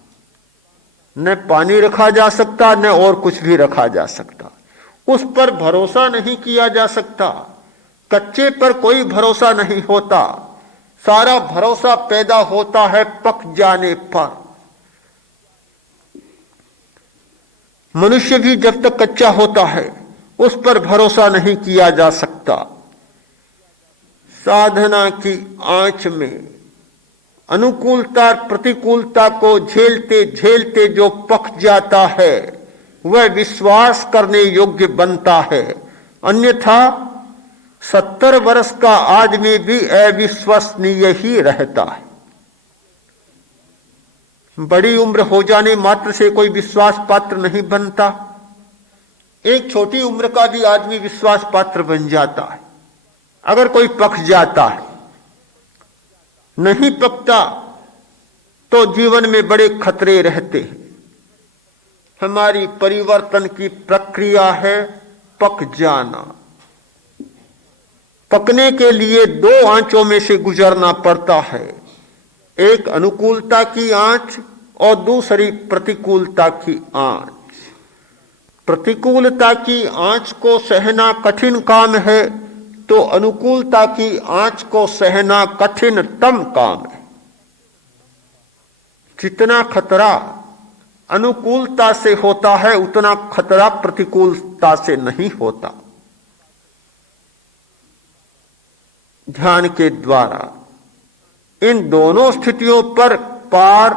न पानी रखा जा सकता, न और कुछ भी रखा जा सकता। उस पर भरोसा नहीं किया जा सकता। कच्चे पर कोई भरोसा नहीं होता। सारा भरोसा पैदा होता है पक जाने पर। मनुष्य भी जब तक कच्चा होता है, उस पर भरोसा नहीं किया जा सकता। साधना की आंच में अनुकूलता प्रतिकूलता को झेलते झेलते जो पक जाता है, वह विश्वास करने योग्य बनता है। अन्यथा 70 वर्ष का आदमी भी अविश्वसनीय ही रहता है। बड़ी उम्र हो जाने मात्र से कोई विश्वास पात्र नहीं बनता। एक छोटी उम्र का भी आदमी विश्वास पात्र बन जाता है अगर कोई पक जाता है। नहीं पकता तो जीवन में बड़े खतरे रहते हैं। हमारी परिवर्तन की प्रक्रिया है पक जाना। पकने के लिए 2 आंचों में से गुजरना पड़ता है, एक अनुकूलता की आंच और दूसरी प्रतिकूलता की आंच। प्रतिकूलता की आंच को सहना कठिन काम है, तो अनुकूलता की आंच को सहना कठिनतम काम है। जितना खतरा अनुकूलता से होता है, उतना खतरा प्रतिकूलता से नहीं होता। ध्यान के द्वारा इन दोनों स्थितियों पर पार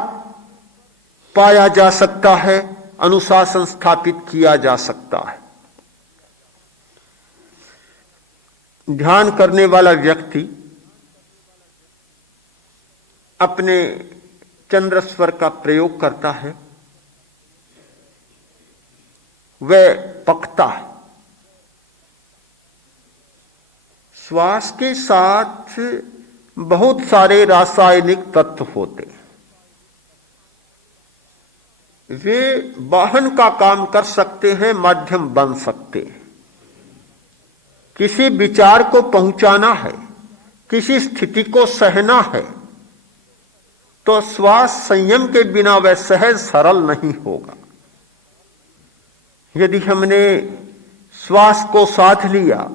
पाया जा सकता है, अनुशासन स्थापित किया जा सकता है। ध्यान करने वाला व्यक्ति अपने चंद्र स्वर का प्रयोग करता है, वह पकता है। श्वास के साथ बहुत सारे रासायनिक तत्व होते हैं। वे वाहन का काम कर सकते हैं, माध्यम बन सकते हैं। किसी विचार को पहुंचाना है, किसी स्थिति को सहना है, तो श्वास संयम के बिना वह सहज सरल नहीं होगा। यदि हमने श्वास को साध लिया,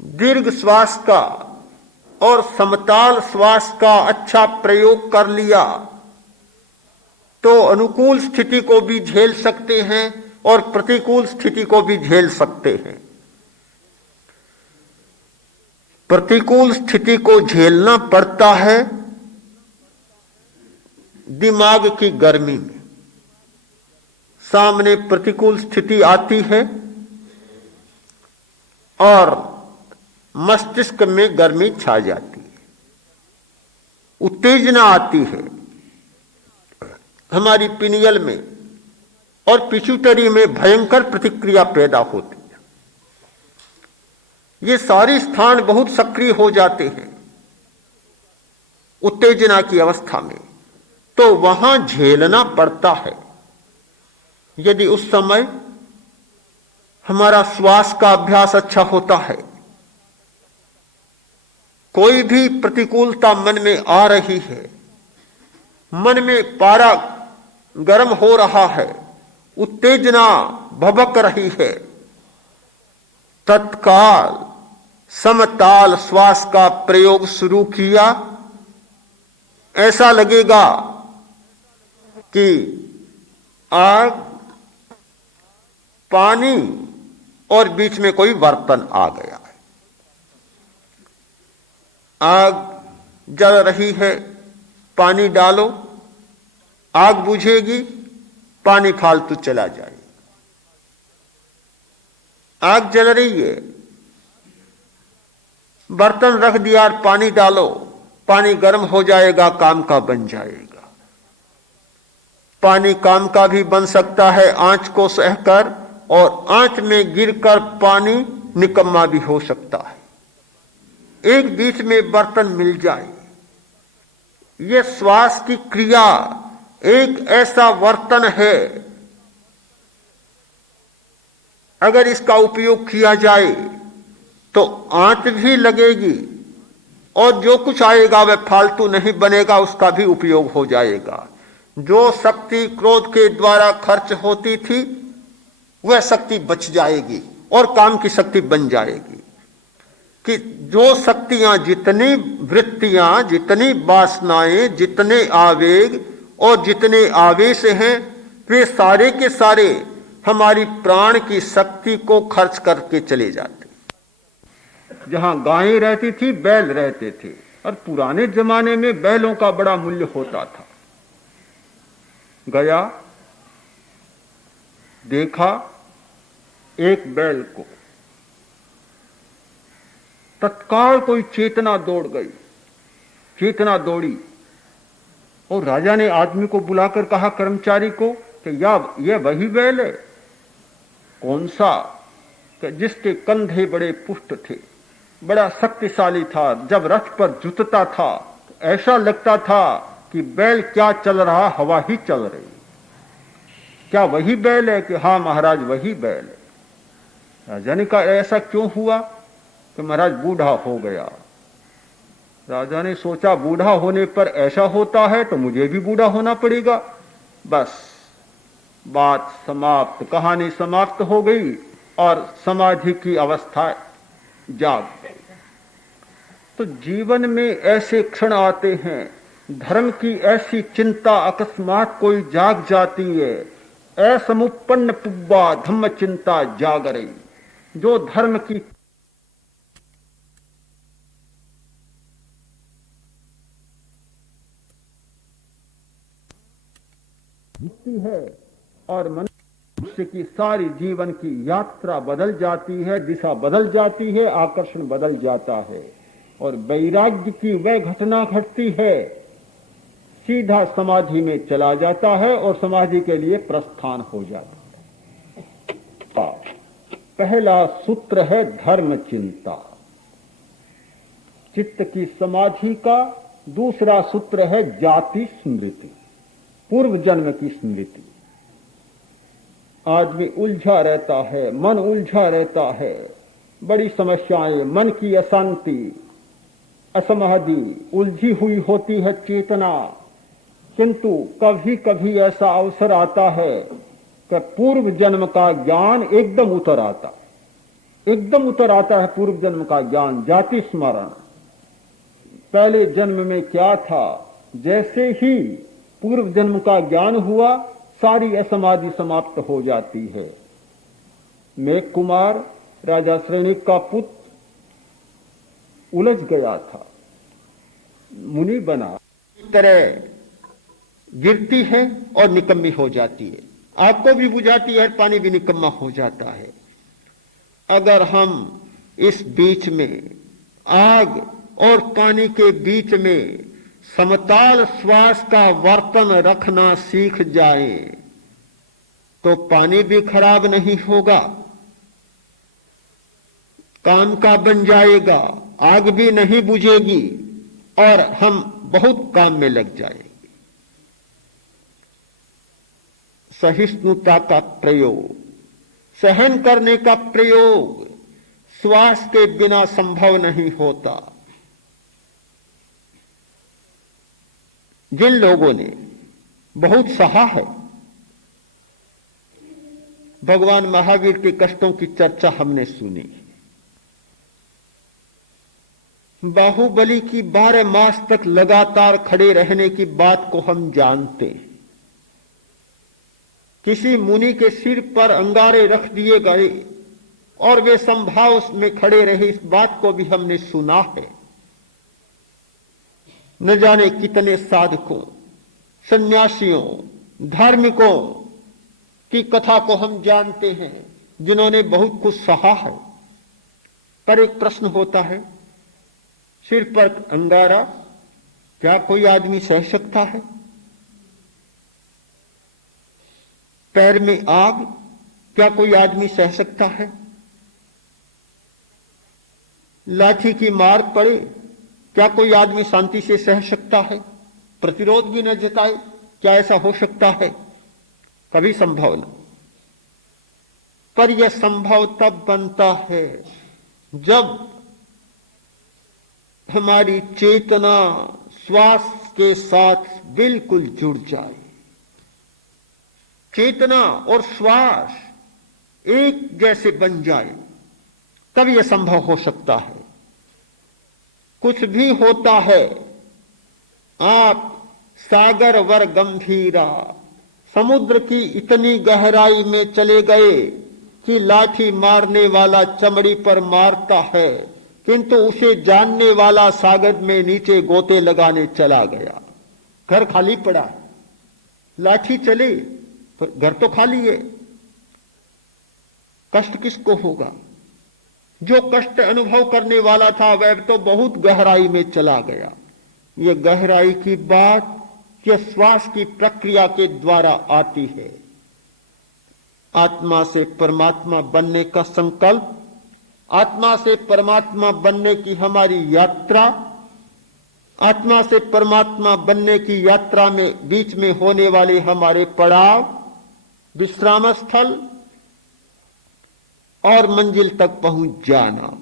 दीर्घ श्वास का और समताल श्वास का अच्छा प्रयोग कर लिया, तो अनुकूल स्थिति को भी झेल सकते हैं और प्रतिकूल स्थिति को भी झेल सकते हैं। प्रतिकूल स्थिति को झेलना पड़ता है दिमाग की गर्मी में। सामने प्रतिकूल स्थिति आती है और मस्तिष्क में गर्मी छा जाती है, उत्तेजना आती है। हमारी पिनियल में और पिट्यूटरी में भयंकर प्रतिक्रिया पैदा होती है। ये सारे स्थान बहुत सक्रिय हो जाते हैं उत्तेजना की अवस्था में, तो वहां झेलना पड़ता है। यदि उस समय हमारा श्वास का अभ्यास अच्छा होता है, कोई भी प्रतिकूलता मन में आ रही है, मन में पारा गर्म हो रहा है, उत्तेजना भभक रही है, तत्काल समताल श्वास का प्रयोग शुरू किया। ऐसा लगेगा कि आग, पानी और बीच में कोई बर्तन आ गया है। आग जल रही है, पानी डालो, आग बुझेगी, पानी फालतू चला जाएगा। आग जल रही है, बर्तन रख दिया और पानी डालो, पानी गर्म हो जाएगा, काम का बन जाएगा। पानी काम का भी बन सकता है आंच को सहकर, और आंच में गिरकर पानी निकम्मा भी हो सकता है। एक बीच में बर्तन मिल जाए। यह श्वास की क्रिया एक ऐसा वर्तन है, अगर इसका उपयोग किया जाए तो आंच भी लगेगी और जो कुछ आएगा वह फालतू नहीं बनेगा, उसका भी उपयोग हो जाएगा। जो शक्ति क्रोध के द्वारा खर्च होती थी वह शक्ति बच जाएगी और काम की शक्ति बन जाएगी। कि जो शक्तियां, जितनी वृत्तियां, जितनी वासनाएं, जितने आवेग और जितने आवेश हैं, वे सारे के सारे हमारी प्राण की शक्ति को खर्च करके चले जाते। जहां गायें रहती थी, बैल रहते थे, और पुराने जमाने में बैलों का बड़ा मूल्य होता था। गया, देखा एक बैल को, तत्काल कोई चेतना दौड़ गई, चेतना दौड़ी, और राजा ने आदमी को बुलाकर कहा, कर्मचारी को, कि यह वही बैल है। कौन सा? कि जिसके कंधे बड़े पुष्ट थे, बड़ा शक्तिशाली था। जब रथ पर जुतता था ऐसा लगता था कि बैल क्या चल रहा, हवा ही चल रही। क्या वही बैल है? कि हाँ महाराज वही बैल है। राजा ने कहा, ऐसा क्यों हुआ? कि महाराज बूढ़ा हो गया। राजा ने सोचा, बूढ़ा होने पर ऐसा होता है तो मुझे भी बूढ़ा होना पड़ेगा। बस बात समाप्त, कहानी समाप्त हो गई और समाधि की अवस्था जाग गई। तो जीवन में ऐसे क्षण आते हैं, धर्म की ऐसी चिंता अकस्मात कोई जाग जाती है। असमुपन्न पुब्बा धम्म चिंता जागरई। जो धर्म की है और मनुष्य की सारी जीवन की यात्रा बदल जाती है, दिशा बदल जाती है, आकर्षण बदल जाता है, और वैराग्य की वह घटना घटती है, सीधा समाधि में चला जाता है और समाधि के लिए प्रस्थान हो जाता है। पहला सूत्र है धर्म चिंता, चित्त की समाधि का। दूसरा सूत्र है जाति स्मृति, पूर्व जन्म की स्मृति। आदमी उलझा रहता है, मन उलझा रहता है, बड़ी समस्याएं, मन की अशांति, असमाधि, उलझी हुई होती है चेतना। किंतु कभी कभी ऐसा अवसर आता है कि पूर्व जन्म का ज्ञान एकदम उतर आता है। पूर्व जन्म का ज्ञान, जाति स्मरण, पहले जन्म में क्या था। जैसे ही पूर्व जन्म का ज्ञान हुआ, सारी असमाधि समाप्त हो जाती है। मेघ कुमार राजा श्रेणिक का पुत्र उलझ गया था, मुनि बना। इस तरह गिरती है और निकम्मी हो जाती है, आग को भी बुझाती है, पानी भी निकम्मा हो जाता है। अगर हम इस बीच में, आग और पानी के बीच में समताल श्वास का वर्तन रखना सीख जाए तो पानी भी खराब नहीं होगा, काम का बन जाएगा, आग भी नहीं बुझेगी और हम बहुत काम में लग जाएंगे। सहिष्णुता का प्रयोग, सहन करने का प्रयोग श्वास के बिना संभव नहीं होता। जिन लोगों ने बहुत सहा है, भगवान महावीर के कष्टों की चर्चा हमने सुनी। बाहुबली की 12 मास तक लगातार खड़े रहने की बात को हम जानते हैं। किसी मुनि के सिर पर अंगारे रख दिए गए और वे संभाव में खड़े रहे, इस बात को भी हमने सुना है। न जाने कितने साधकों, सन्यासियों, धार्मिकों की कथा को हम जानते हैं जिन्होंने बहुत कुछ सहा है। पर एक प्रश्न होता है, सिर पर अंगारा, क्या कोई आदमी सह सकता है? पैर में आग, क्या कोई आदमी सह सकता है? लाठी की मार पड़े, क्या कोई आदमी शांति से सह सकता है? प्रतिरोध भी न जताए, क्या ऐसा हो सकता है? कभी संभव न। पर यह संभव तब बनता है जब हमारी चेतना श्वास के साथ बिल्कुल जुड़ जाए। चेतना और श्वास एक जैसे बन जाए, तब यह संभव हो सकता है। कुछ भी होता है, आप सागर वर गंभीरा, समुद्र की इतनी गहराई में चले गए कि लाठी मारने वाला चमड़ी पर मारता है, किंतु उसे जानने वाला सागर में नीचे गोते लगाने चला गया। घर खाली पड़ा है, लाठी चले तो घर तो खाली है, कष्ट किसको होगा? जो कष्ट अनुभव करने वाला था वह तो बहुत गहराई में चला गया। यह गहराई की बात यह श्वास की प्रक्रिया के द्वारा आती है। आत्मा से परमात्मा बनने का संकल्प, आत्मा से परमात्मा बनने की हमारी यात्रा, आत्मा से परमात्मा बनने की यात्रा में बीच में होने वाले हमारे पड़ाव, विश्राम स्थल और मंजिल तक पहुंच जाना,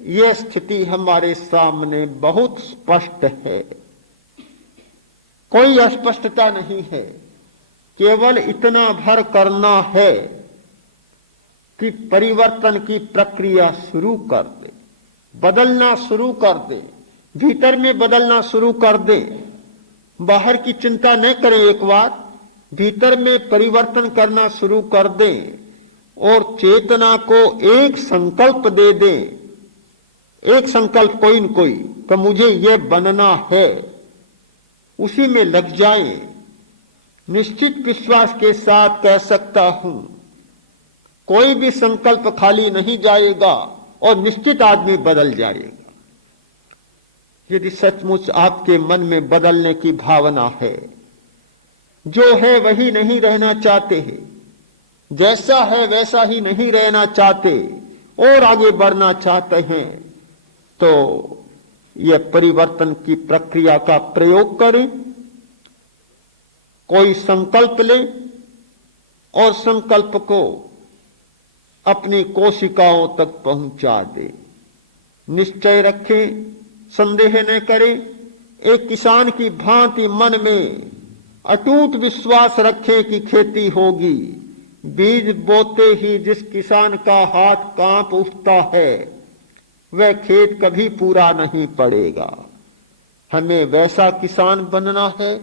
यह स्थिति हमारे सामने बहुत स्पष्ट है। कोई अस्पष्टता नहीं है, केवल इतना भर करना है कि परिवर्तन की प्रक्रिया शुरू कर दे, बदलना शुरू कर दे, भीतर में बदलना शुरू कर दे। बाहर की चिंता न करें, एक बार भीतर में परिवर्तन करना शुरू कर दें और चेतना को एक संकल्प दे दें, एक संकल्प कोई न कोई, तो मुझे यह बनना है, उसी में लग जाएं। निश्चित विश्वास के साथ कह सकता हूं, कोई भी संकल्प खाली नहीं जाएगा और निश्चित आदमी बदल जाएगा। यदि सचमुच आपके मन में बदलने की भावना है, जो है वही नहीं रहना चाहते हैं, जैसा है वैसा ही नहीं रहना चाहते और आगे बढ़ना चाहते हैं, तो यह परिवर्तन की प्रक्रिया का प्रयोग करें। कोई संकल्प ले और संकल्प को अपनी कोशिकाओं तक पहुंचा दे। निश्चय रखें, संदेह न करें, एक किसान की भांति मन में अटूट विश्वास रखें कि खेती होगी। बीज बोते ही जिस किसान का हाथ कांप उठता है, वह खेत कभी पूरा नहीं पड़ेगा। हमें वैसा किसान बनना है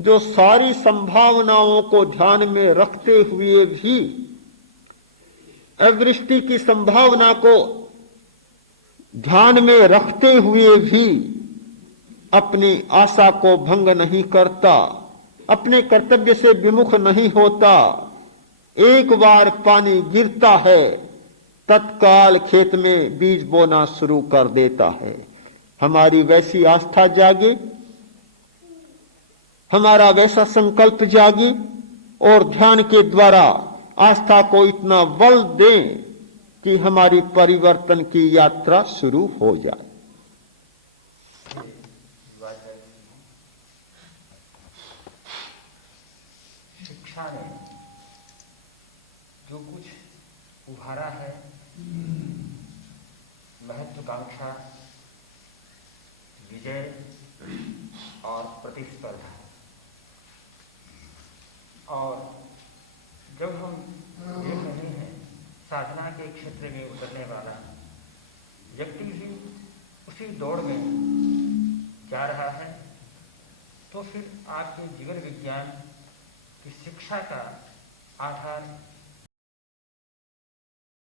जो सारी संभावनाओं को ध्यान में रखते हुए भी, अवृष्टि की संभावना को ध्यान में रखते हुए भी अपनी आशा को भंग नहीं करता, अपने कर्तव्य से विमुख नहीं होता। एक बार पानी गिरता है, तत्काल खेत में बीज बोना शुरू कर देता है। हमारी वैसी आस्था जागे, हमारा वैसा संकल्प जागे और ध्यान के द्वारा आस्था को इतना बल दें कि हमारी परिवर्तन की यात्रा शुरू हो जाए। शिक्षा ने जो कुछ उभारा है, महत्वाकांक्षा, विजय और प्रतिस्पर्धा, और जब हम देख रहे हैं साधना के क्षेत्र में उतरने वाला व्यक्ति भी उसी दौड़ में जा रहा है, तो फिर आपके जीवन विज्ञान की शिक्षा का आधार